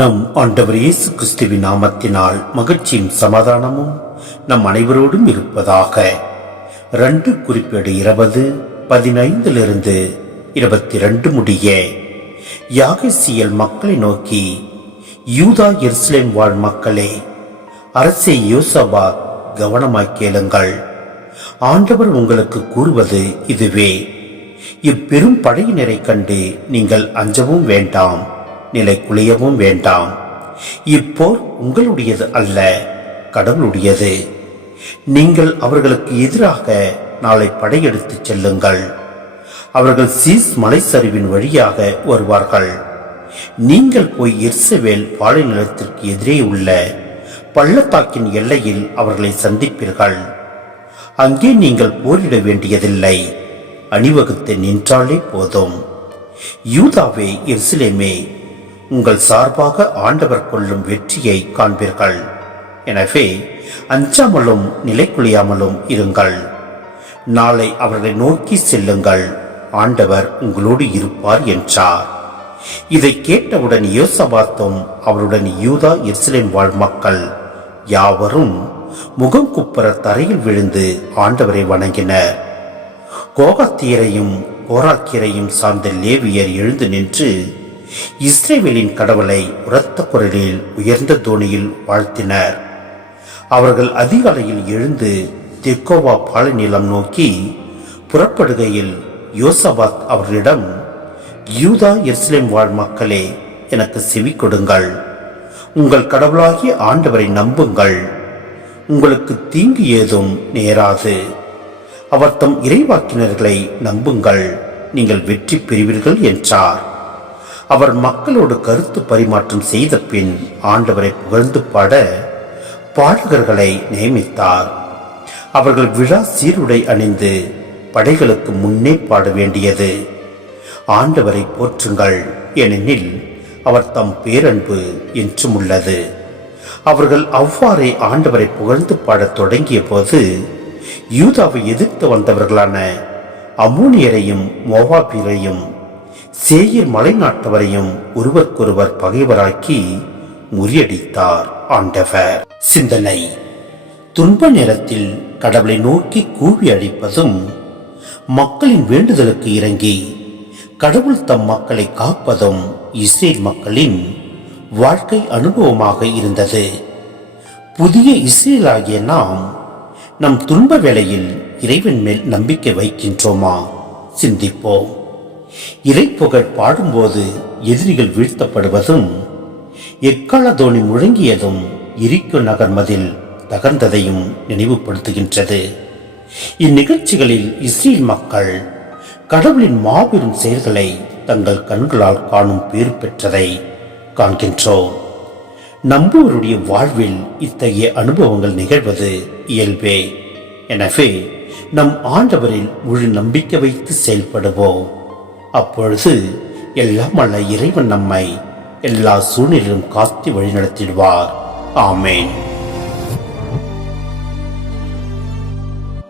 நம் ஆண்டவர் இயேசு கிறிஸ்துவின் நாமத்தினால் மகிழ்ச்சியும் சமாதானமும் நம் அனைவரோடும் இருப்பதாக. 2 குறிப்பேடு 20:15-22 முடிய. யாகசியல் மக்களை நோக்கி, யூதா எருசலேம் வாழ் மக்களே, அரசே யோசபாத், கவனமாய் கேளுங்கள். ஆண்டவர் உங்களுக்கு கூறுவது இதுவே: இப்பெரும் படையினரை கண்டு நீங்கள் அஞ்சவும் வேண்டாம், நிலை குலையவும் வேண்டாம். இப்போர் உங்களுடையது அல்ல, கடவுளுடையது. நீங்கள் அவர்களுக்கு எதிராக நாளை படையெடுத்து செல்லுங்கள். அவர்கள் சீஸ் மலைச்சரிவின் வழியாக வருவார்கள். நீங்கள் போய் எருசலேம் பாலை நிலத்திற்கு எதிரே உள்ள பள்ளத்தாக்கின் எல்லையில் அவர்களை சந்திப்பீர்கள். அங்கே நீங்கள் போரிட வேண்டியதில்லை, அணிவகுத்து நின்றாலே போதும். யூதாவே, எருசலேமே, உங்கள் சார்பாக ஆண்டவர் கொள்ளும் வெற்றியை காண்பீர்கள். எனவே அஞ்சாமலும் நிலை குலையாமலும் இருங்கள். நாளை அவர்களை நோக்கி செல்லுங்கள், ஆண்டவர் உங்களோடு இருப்பார் என்றார். இதை கேட்டவுடன் யோசபாத்தும் அவருடன் யூதா எருசலேம் வாழ் மக்கள் யாவரும் முகம் குப்புற தரையில் விழுந்து ஆண்டவரை வணங்கினர். கோகாத்தியரையும் கோராக்கியரையும் சார்ந்த லேவியர் எழுந்து நின்று இஸ்ரவேலின் கடவுளை உரத்த குரலில் உயர்ந்த தோணியில் வாழ்த்தினர். அவர்கள் அதிகாலையில் எழுந்து தெக்கோவா பாலை நிலம் நோக்கி புறப்படுகையில் யோசபாத் அவர்களிடம், யூதா எருசலேம் வாழ் மக்களே, எனக்கு செவி கொடுங்கள். உங்கள் கடவுளாகிய ஆண்டவரை நம்புங்கள். உங்களுக்கு தீங்கு ஏதும் நேராது. அவர் தம் இறைவாக்கினர்களை நம்புங்கள், நீங்கள் வெற்றி பெறுவீர்கள் என்றார். அவர் மக்களோடு கருத்து பரிமாற்றம் செய்த பின் ஆண்டவரை புகழ்ந்து பாட பாடகர்களை நியமித்தார். அவர்கள் விழா சீருடை அணிந்து படைகளுக்கு முன்னே பாட வேண்டியது: ஆண்டவரை போற்றுங்கள், ஏனெனில் அவர் தம் பேரன்பு என்றும் உள்ளது. அவர்கள் அவ்வாறே ஆண்டவரை புகழ்ந்து பாடத் தொடங்கிய போது, யூதாவை எதிர்த்து வந்தவர்களான அம்மோனியரையும் மோவாபியரையும் சேயீர் மலை நாட்டவரையும் ஒருவருக்கொருவர் பகைவராக்கி முறியடித்தார் ஆண்டவர். சிந்தனை: துன்ப நேரத்தில் கடவுளை நோக்கி கூவி அழைப்பதும், மக்களின் வேண்டுதலுக்கு இறங்கி கடவுள் தம் மக்களை காப்பதும் இஸ்ரேல் மக்களின் வாழ்க்கை அனுபவமாக இருந்தது. புதிய இஸ்ரேலாகிய நாம் நம் துன்ப வேளையில் இறைவன் மேல் நம்பிக்கை வைக்கின்றோமா? சிந்திப்போம். இறைப்புகழ் பாடும்போது எதிரிகள் வீழ்த்தப்படுவதும், எக்கால தோனி முழங்கியதும் எரிக்கோ நகர் மதில் தகர்ந்ததையும் நினைவுபடுத்துகின்றது. இந்நிகழ்ச்சிகளில் இஸ்ரேல் மக்கள் கடவுளின் மாபெரும் செயல்களை தங்கள் கண்களால் காணும் பேறு பெற்றதை காண்கின்றோம். நம்புவருடைய வாழ்வில் இத்தகைய அனுபவங்கள் நிகழ்வது இயல்பே. எனவே நம் ஆண்டவரில் முழு நம்பிக்கை வைத்து செயல்படுவோம். அப்பொழுது எல்லாம் அல்ல இறைவன் நம்மை எல்லா சூழ்நிலையிலும் காத்து வழிநடத்திடுவார். ஆமேன்.